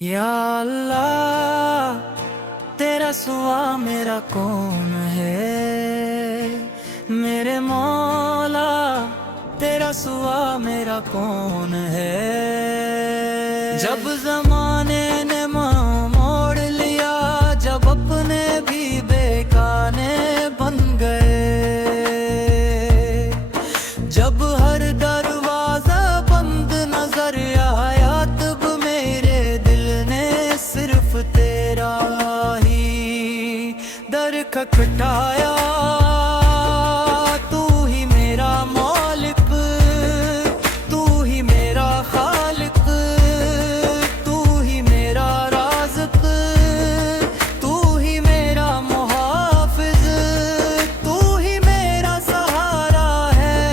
या अल्लाह तेरा सिवा मेरा कौन है। मेरे मौला तेरा सिवा मेरा कौन है। जब जमाने ने मोड़ लिया, जब अपने भी बेगाने बन गए, जब हर दरवाजा बंद नजर आया, तब मेरे दिल ने सिर्फ तेरा ही दर खटखटाया। तू ही मेरा मालिक, तू ही मेरा खालिक, तू ही मेरा राज़िक, तू ही मेरा मुहाफ़िज़, तू ही मेरा सहारा है।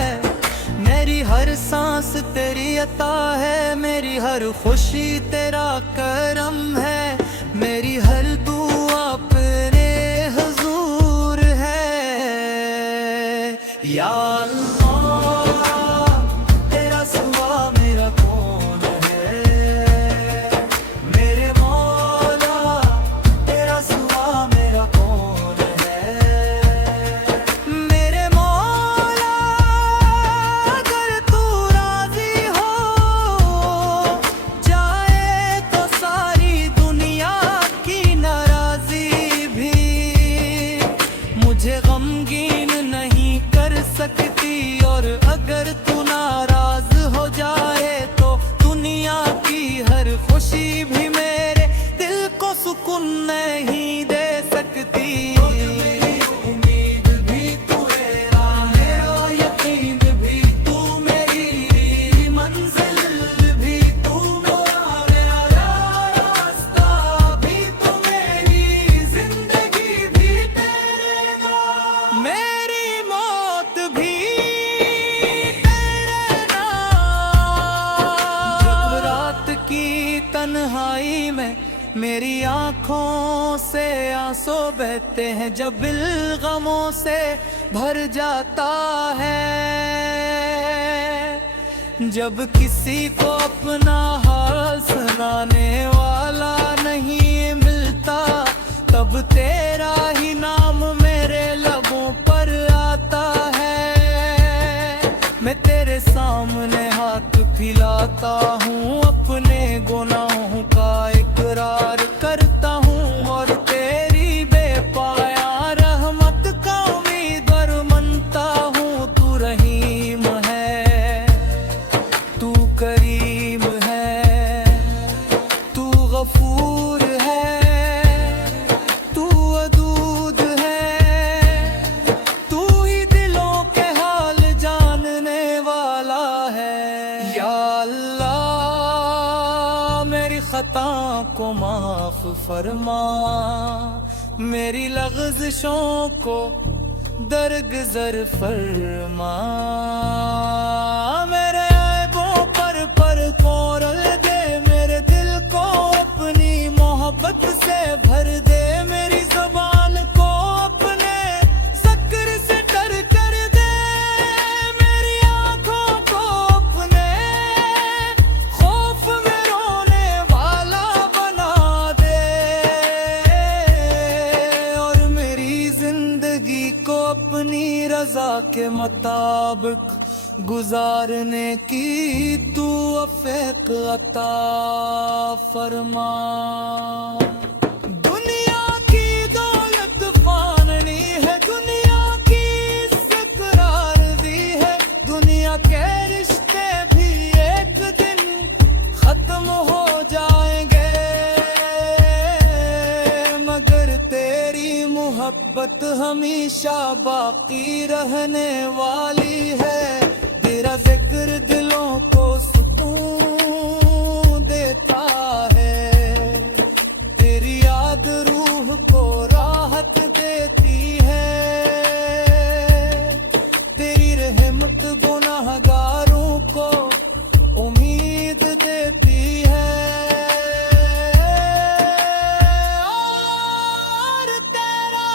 मेरी हर सांस तेरी अता है, मेरी हर खुशी तेरा करम है, मेरी हर दुआ अपने हुजूर है। या अल्लाह तेरा सिवा मेरा कौन है। मेरे मौला तेरा सिवा मेरा कौन है। मेरे मौला अगर तू राजी हो जाए तो सारी दुनिया की नाराजी भी मुझे गमगीन नहीं कर सकती। और अगर तू नाराज हो जाए तो दुनिया की हर खुशी भी मेरे दिल को सुकून नहीं दे सकती। मेरी उम्मीद भी तू है, मेरा यकीन भी तू, मेरी मंजिल भी तू, मेरा रास्ता भी तू, मेरी जिंदगी भी तेरे नाम, मेरी मौत भी तेरे नाम। जब रात की तन्हाई में मेरी आँखों से आंसू बहते हैं, जब दिल गमों से भर जाता है, जब किसी को अपना हाल सुनाने वाला नहीं मिलता, तब तेरा ही नाम मेरे लबों पर आता है। मैं तेरे सामने हाथ फैलाता हूँ, अपने गुनाहों का इकरार करता हूँ, और तेरी बेपाया रहमत का उम्मीदवार मनता हूँ। तू रहीम है, तू करीम है, तू गफूर है, तू वदूद है, तू ही दिलों के हाल जानने वाला है। या अल्लाह मेरी खताओं को माफ फरमा, मेरी लग़ज़शों को दरगुज़र फरमा, मेरे ऐबों पर तोड़ दे, मेरे दिल को अपनी मोहब्बत से भर दे, मेरी ज़ुबान को अपने ज़िक्र से तर कर दे, मेरी आँखों को अपने खौफ में रोने वाला बना दे, और मेरी जिंदगी को अपनी रज़ा के मुताबिक गुजारने की तू अफ़ीक़ अता फरमा। दुनिया की दौलत फाननी है, दुनिया की इज़्ज़त राज़ी है, दुनिया के रिश्ते भी एक दिन खत्म हो जाएंगे, मगर तेरी मोहब्बत हमेशा बाकी रहने वाली है। तेरा जिक्र दिलों को सुकून देता है, तेरी याद रूह को राहत देती है, तेरी रहमत गुनाहगारों को उम्मीद देती है, और तेरा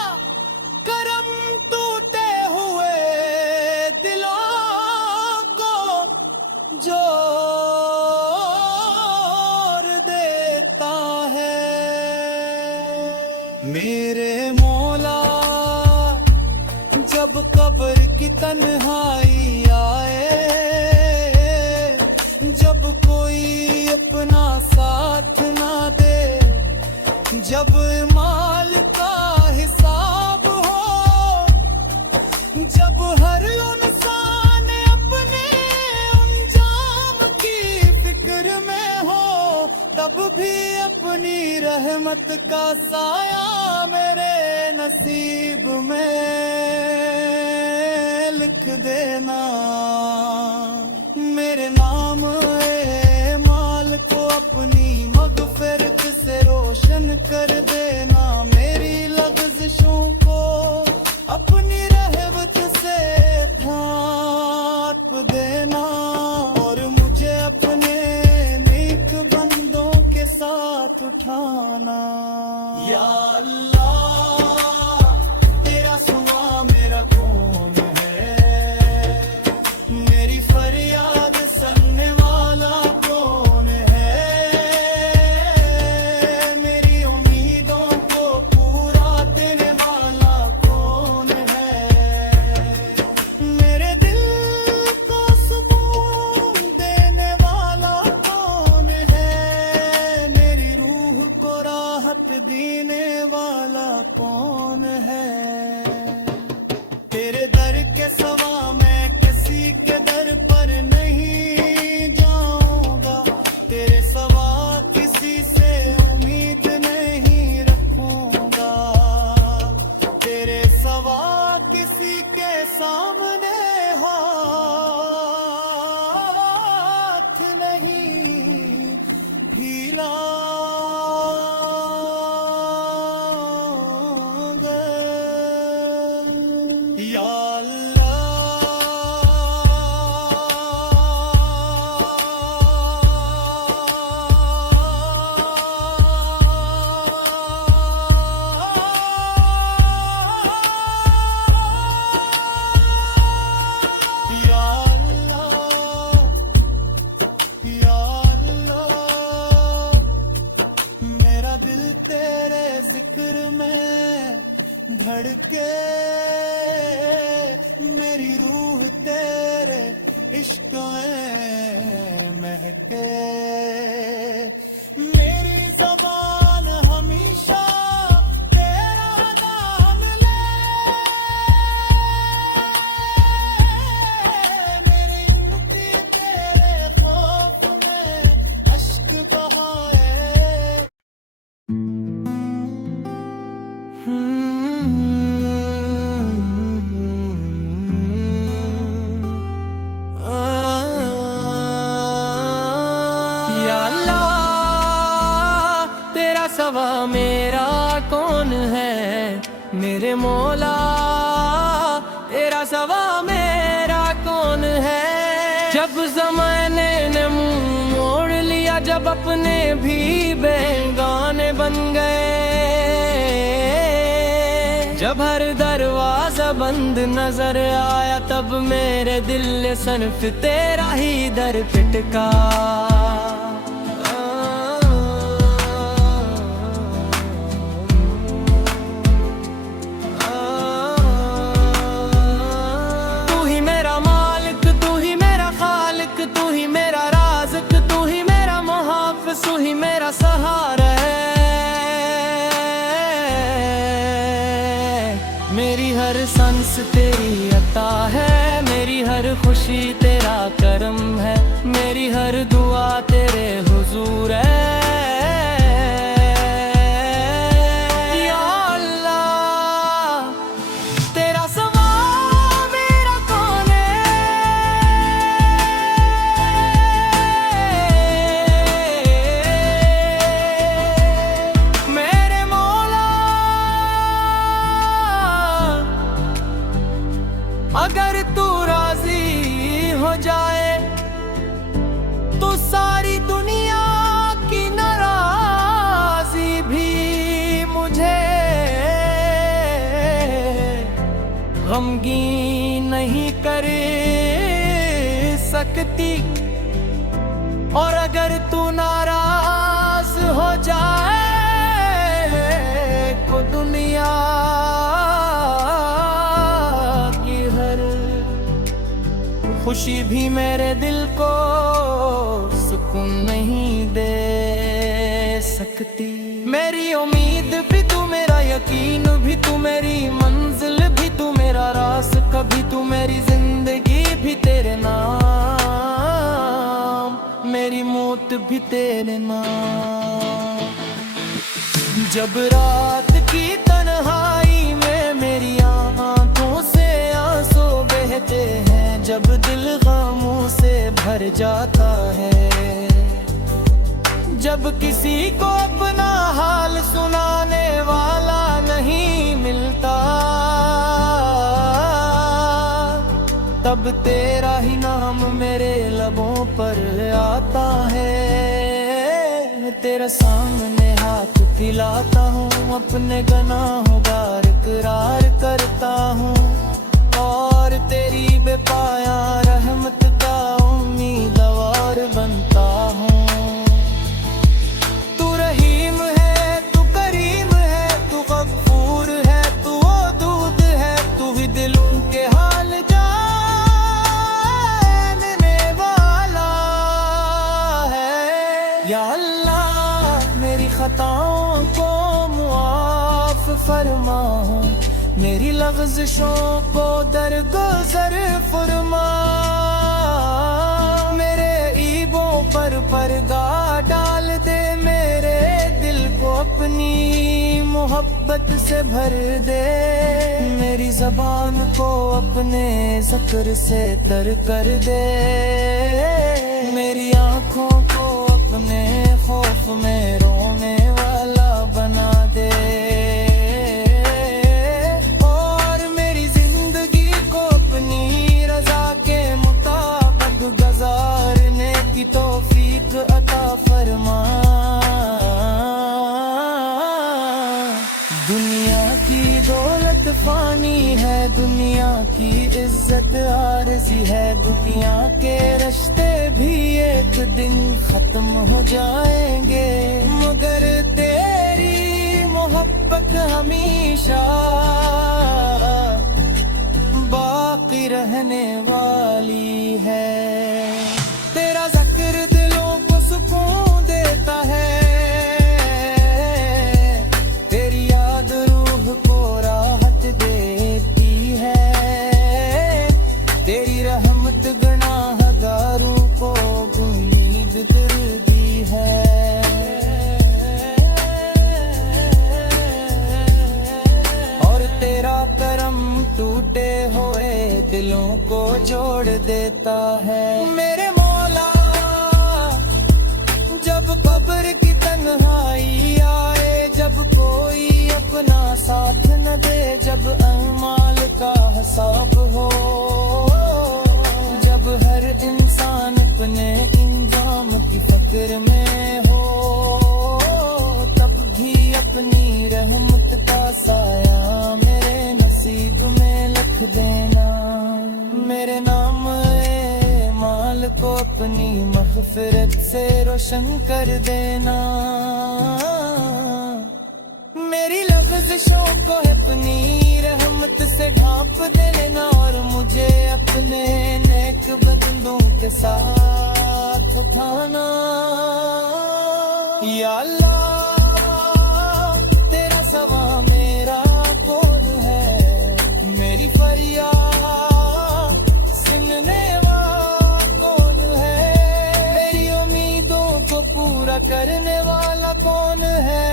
करम टूटे हुए दिलों को मेरे मौला जब कब्र की तन्हाई आए, जब कोई अपना साथ ना दे, जब माल का हिसाब हो, जब हर इंसान अपने अंजाम की फिक्र में हो, तब भी अपनी रहमत का साया मेरे नसीब में लिख देना। मेरे नाम ए माल को अपनी मगफिरत से रोशन कर देना। मेरी लग़ज़िशों को अपनी रहमत से ढाँप देना, और मुझे अपने नेक बंदों के साथ उठाना। या अल्लाह तेरा सिवा मेरा कौन है, मेरी फरियाद सुनने वाला कौन है, मेरी उम्मीदों को पूरा देने वाला कौन है, मेरे दिल को सुकून देने वाला कौन है, मेरी रूह को राहत देने वाला कौन है। तेरे दर के सिवा मैं किसी के दर पर नहीं जाऊंगा, तेरे सिवा किसी से उम्मीद नहीं रखूंगा, तेरे सिवा किसी के सामने हाथ नहीं हिलाऊंगा। या मेरा दिल तेरे जिक्र में धड़के, मेरी रूह तेरे इश्क में महके, मेरी ज़बान हमेशा तेरा नाम ले, मेरी उम्मती तेरे खौफ में अश्क बहाए। या अल्लाह तेरा सिवा मेरा कौन है, मेरे मौला तेरा सिवा मेरा कौन है। जब ज़माने ने मुंह मोड़ लिया, जब अपने भी बेगाने बन गए, जब हर दरवाजा बंद नजर आया, तब मेरे दिल ने सिर्फ तेरा ही दर पिटका। तू ही मेरा मालिक, तू ही मेरा खालिक, तू ही मेरा राज़िक, तू ही मेरा मुहाफ़िज़, तू ही मेरा सहारा है। मेरी हर सांस तेरी अता है, मेरी हर खुशी तेरा करम है, मेरी हर दुआ तेरे हुजूर है। या अल्लाह तेरा सिवा मेरा कौन है, मेरे मौला अगर तू राजी हो जाए तो सारी दुनिया की नाराजी भी मुझे गमगीन नहीं कर सकती, और अगर तू नाराज हो जाए खुद खुशी भी मेरे दिल को सुकून नहीं दे सकती। मेरी उम्मीद भी तू, मेरा यकीन भी तू, मेरी मंजिल भी तू, मेरा रास्ता भी तू, मेरी जिंदगी भी तेरे नाम, मेरी मौत भी तेरे नाम। जब रात की तन्हाई में मेरी आंखों से आंसू बहते हैं, जब दिल गमों से भर जाता है, जब किसी को अपना हाल सुनाने वाला नहीं मिलता, तब तेरा ही नाम मेरे लबों पर आता है। तेरे सामने हाथ फैलाता हूँ, अपने गुनाहों का इकरार करता हूँ, और तेरी बेपाया रहमत का उम्मीदवार बनता हूँ। तू रहीम है, तू करीम है, तू गफूर है, तू वदूद है, तू ही दिलों के हाल जानने वाला है। या अल्लाह मेरी खताओं को मुआफ फरमा, मेरी लग़ज़िशों को दरगुज़र फरमा, मेरे ईबों पर पर्दा डाल दे, मेरे दिल को अपनी मोहब्बत से भर दे, मेरी ज़बान को अपने ज़िक्र से तर कर दे, मेरी आँखों को अपने खौफ में रोने वाला बना दे, और मेरी जिंदगी को अपनी रज़ा के मुताबिक गुज़ारने की तौफीक अता फरमा। दुनिया की दौलत फानी है, दुनिया की इज्जत आरज़ी है, दुनिया के रिश्ते भी एक दिन खत्म हो जाएंगे, मगर तेरी मोहब्बत हमेशा बाकी रहने वाली है। तेरा ज़िक्र दिलों को सुकून देता है, तेरी याद रूह को राहत देती है, तेरी रहमत गुनाहगारों को उम्मीद दिलदी है। और तेरा करम टूटे हुए दिलों को जोड़ देता है। मेरे मौला जब कब्र की तन्हाई आए, जब कोई अपना साथ न दे, जब अमाल का हिसाब हो, जब हर इंसान अपने इंजाम की फिक्र में हो, तब भी अपनी रहमत का साया मेरे नसीब में लिख देना, मेरे नाम माल को अपनी मग़फ़िरत से रोशन कर देना, मेरी लग़ज़िशों को अपनी रहमत से ढांप देना, और मुझे अपने नेक बदलों के साथ उठाना। या अल्लाह तेरा सवा मेरा कौन है, मेरी फरियाद सुनने वाला कौन है, मेरी उम्मीदों को पूरा करने वाला कौन है,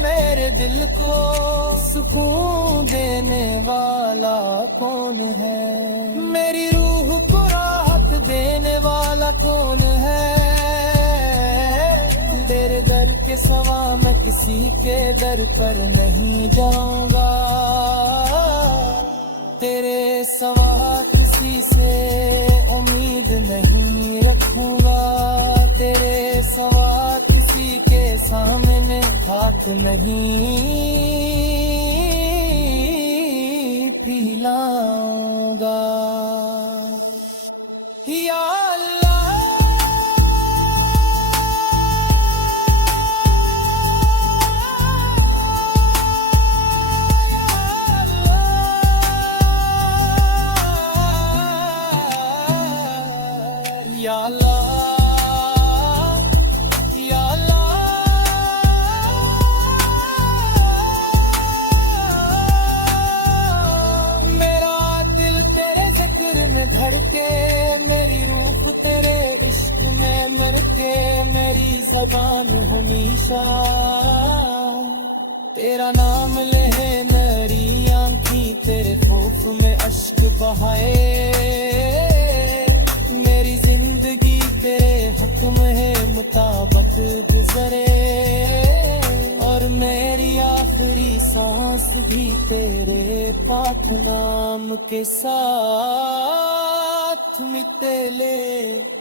मेरे दिल को सुकून देने वाला कौन है, मेरी रूह को राहत देने वाला कौन है। तेरे दर के सवा मैं किसी के दर पर नहीं जाऊंगा, तेरे सवा किसी से उम्मीद नहीं रखूंगा, तेरे सवा किसी के सामने हाथ नहीं फैलाऊंगा। या अल्लाह ज़बान हमेशा तेरा नाम ले नरी आँखी तेरे खौफ में अश्क बहाए मेरी जिंदगी तेरे हक में है मुताबक गुजरे और मेरी आखिरी सांस भी तेरे पाक नाम के साथ मिटे ले